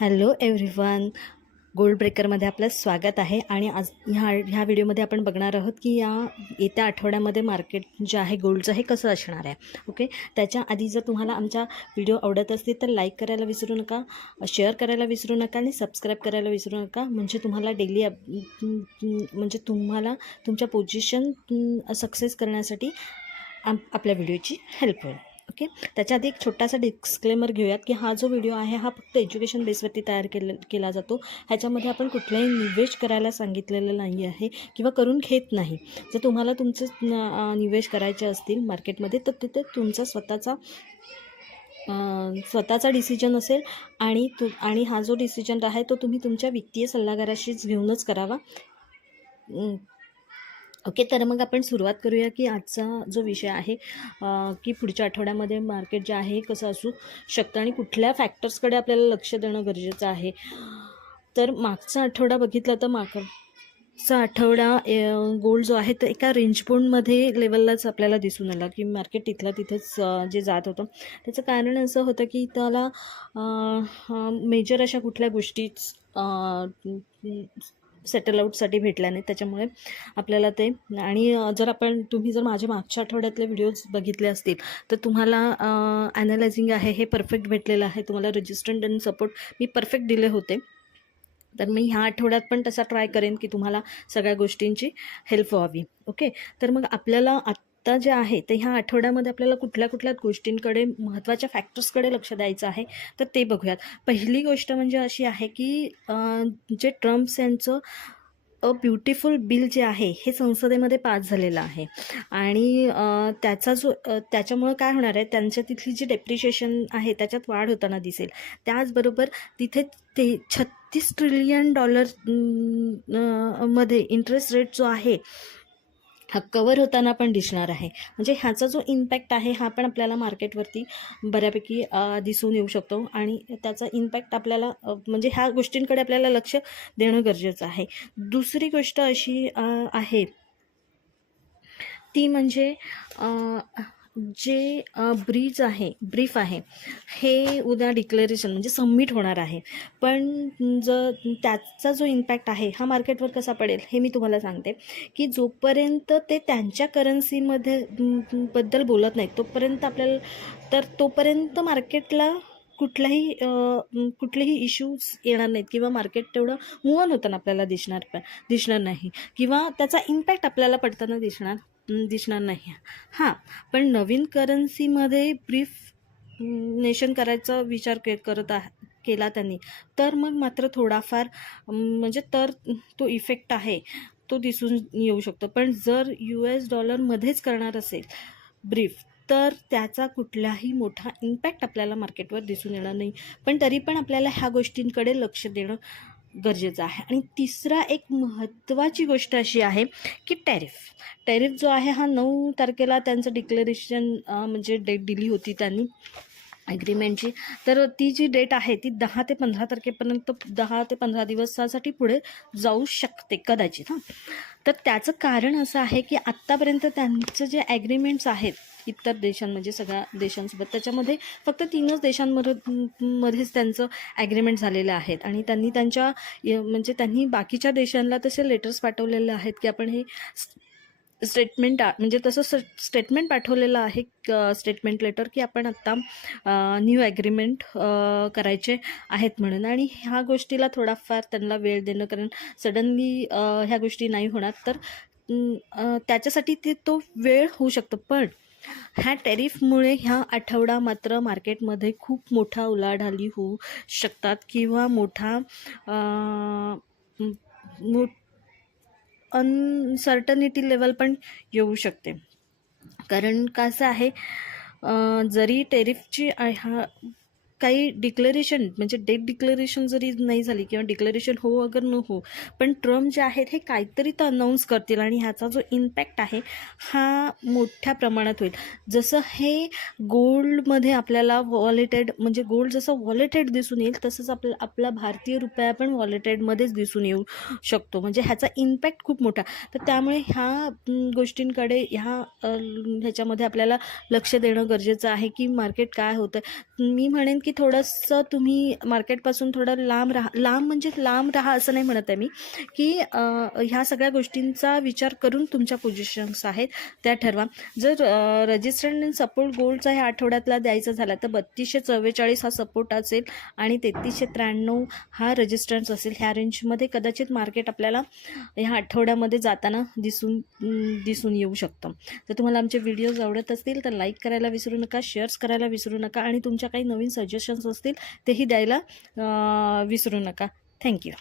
Hello everyone, gold ब्रेकरमध्ये आपलं स्वागत आहे. आणि आज ह्या व्हिडिओमध्ये आपण बघणार आहोत की येत्या आठवड्यामध्ये मार्केट जे आहे गोल्डचं हे कसं असणार आहे. ओके, त्याच्या आधी जर तुम्हाला आमचा व्हिडिओ आवडत असतील तर लाईक करायला विसरू नका, शेअर करायला विसरू नका आणि सबस्क्राईब करायला विसरू नका. म्हणजे तुम्हाला डेली म्हणजे तुम्हाला तुमच्या पोझिशन सक्सेस करण्यासाठी आपल्या व्हिडिओची हेल्प होईल. ओके, त्याच्या आधी एक छोटासा डिस्क्लेमर घेऊयात की हा जो व्हिडिओ आहे हा फक्त एज्युकेशन बेसवरती तयार केला जातो. ह्याच्यामध्ये आपण कुठलाही निवेश करायला सांगितलेलं नाही आहे किंवा करून घेत नाही. जर तुम्हाला तुमचे निवेश करायचे असतील मार्केटमध्ये तर तिथे तुमचा स्वतःचा डिसिजन असेल आणि हा जो डिसिजन आहे तो तुम्ही तुमच्या वित्तीय सल्लागाराशीच घेऊनच करावा. ओके, तर मग आपण सुरुवात करूया की आजचा जो विषय आहे की पुढच्या आठवड्यामध्ये मार्केट जे आहे कसं असू शकतं आणि कुठल्या फॅक्टर्सकडे आपल्याला लक्ष देणं गरजेचं आहे. तर मागचा आठवडा बघितला तर मागचा आठवडा गोल्ड जो आहे तर एका रेंजबाउंडमध्ये लेवललाच आपल्याला दिसून आला की मार्केट तिथंच जे जात होतं. त्याचं कारण असं होतं की त्याला मेजर अशा कुठल्या गोष्टीच सेटल आउटसाठी भेटल्या नाही, त्याच्यामुळे आपल्याला ते. आणि तुम्ही जर माझे मागच्या आठवड्यातले व्हिडिओज बघितले असतील तर तुम्हाला ॲनालायझिंग आहे हे परफेक्ट भेटलेलं आहे. तुम्हाला रेजिस्टंट आणि सपोर्ट मी परफेक्ट दिले होते. तर मी ह्या आठवड्यात पण तसा ट्राय करेन की तुम्हाला सगळ्या गोष्टींची हेल्प व्हावी. ओके, तर मग आपल्याला आत्ता जे आहे ते ह्या आठवड्यामध्ये आपल्याला कुठल्या गोष्टींकडे महत्त्वाच्या फॅक्टर्सकडे लक्ष द्यायचं आहे तर ते बघूयात. पहिली गोष्ट म्हणजे अशी आहे की जे ट्रम्प्स यांचं ब्युटिफुल बिल जे आहे हे संसदेमध्ये पास झालेलं आहे आणि त्याच्यामुळं काय होणार आहे, त्यांच्या तिथली जी डेप्रिशिएशन आहे त्याच्यात वाढ होताना दिसेल. त्याचबरोबर तिथे $36 ट्रिलियन मध्ये इंटरेस्ट रेट जो आहे हा कवर होताना पण दिसणार आहे. म्हणजे ह्याचा जो इम्पॅक्ट आहे हा पण आपल्याला मार्केटवरती बऱ्यापैकी दिसून येऊ शकतो आणि त्याचा इम्पॅक्ट आपल्याला म्हणजे ह्या गोष्टींकडे आपल्याला लक्ष देणं गरजेचं आहे. दुसरी गोष्ट अशी आहे ती म्हणजे जे ब्रीफ आहे हे उद्या डिक्लेरेशन म्हणजे सबमिट होणार आहे. पण त्याचा जो इम्पॅक्ट आहे हा मार्केटवर कसा पडेल हे मी तुम्हाला सांगते की जोपर्यंत ते त्यांच्या करन्सीमध्ये बद्दल बोलत नाहीत तोपर्यंत मार्केटला कुठलेही इश्यूज येणार नाहीत किंवा मार्केट तेवढं मूव्ह ऑन होताना आपल्याला दिसणार नाही किंवा त्याचा इम्पॅक्ट आपल्याला पडताना दिसणार नाही. हां, पण नवीन करन्सीमध्ये नेशन करायचा विचार केला त्यांनी तर मग मात्र थोडाफार म्हणजे तर तो इफेक्ट आहे तो दिसून येऊ शकतो. पण जर US डॉलरमध्येच करणार असेल ब्रीफ तर त्याचा कुठलाही मोठा इम्पॅक्ट आपल्याला मार्केटवर दिसून येणार नाही. पण तरी पण आपल्याला ह्या गोष्टींकडे लक्ष देणं गरजेचं आहे. आणि तिसरा एक महत्त्वाची गोष्ट अशी आहे की टॅरिफ जो आहे हा 9 तारखेला त्यांचं डिक्लेरेशन म्हणजे डेट दिली होती त्यांनी ॲग्रीमेंटची. तर ती जी डेट आहे ती 10 ते 15 तारखेपर्यंत 10 ते 15 दिवसासाठी पुढे जाऊ शकते कदाचित. तर त्याचं कारण असं आहे की आत्तापर्यंत त्यांचं जे ॲग्रीमेंट्स आहेत इतर म्हणजे सगळ्या देशांसोबत त्याच्यामध्ये फक्त 3च देशांमध्येच त्यांचं ॲग्रीमेंट झालेलं आहेत आणि त्यांनी बाकीच्या देशांना तसे लेटर्स पाठवलेले आहेत की आपण हे स्टेटमेंट म्हणजे तसं स्टेटमेंट पाठवलेलं आहे स्टेटमेंट लेटर की आपण आत्ता न्यू ॲग्रीमेंट करायचे आहेत म्हणून. आणि ह्या गोष्टीला थोडाफार त्यांना वेळ देणं, कारण सडनली ह्या गोष्टी नाही होणार तर त्याच्यासाठी तो वेळ होऊ शकतो. पण ह्या टॅरिफमुळे ह्या आठवडा मात्र मार्केटमध्ये खूप मोठा उलाढाली होऊ शकतात किंवा मोठा अनसर्टनिटी लेवल पण येऊ शकते. कारण कसं आहे, जरी टॅरिफची काही डिक्लेरेशन म्हणजे डेट डिक्लेरेशन जरी नाही झाली किंवा डिक्लेरेशन हो अगर न हो, पण ट्रम्प जे आहेत हे काहीतरी तर अनाऊन्स करतील आणि ह्याचा जो इम्पॅक्ट आहे हा मोठ्या प्रमाणात होईल. जसं हे गोल्डमध्ये आपल्याला म्हणजे गोल्ड जसं वॉलेटेड दिसून येईल तसंच आपला भारतीय रुपया पण वॉलेटेडमध्येच दिसून येऊ शकतो. म्हणजे ह्याचा इम्पॅक्ट खूप मोठा. तर त्यामुळे ह्या गोष्टींकडे ह्याच्यामध्ये आपल्याला लक्ष देणं गरजेचं आहे की मार्केट काय होतं. मी म्हणेन की की थोडंसं तुम्ही मार्केटपासून थोडं लांब म्हणजे लांब राहा असं नाही म्हणत आहे मी, की ह्या सगळ्या गोष्टींचा विचार करून तुमच्या पोझिशन्स आहेत त्या ठरवा. जर रजिस्टर्ड अँड सपोर्ट गोल्डचा ह्या आठवड्यातला द्यायचा झाला तर 3244 हा सपोर्ट असेल आणि 3393 हा रेजिस्टन्स असेल. ह्या रेंजमध्ये कदाचित मार्केट आपल्याला ह्या आठवड्यामध्ये जाताना दिसून येऊ शकतं. तर तुम्हाला आमचे व्हिडिओज आवडत असतील तर लाईक करायला विसरू नका, शेअर्स करायला विसरू नका आणि तुमच्या काही नवीन सजेशन्स असतील तेही द्यायला विसरू नका. थँक्यू.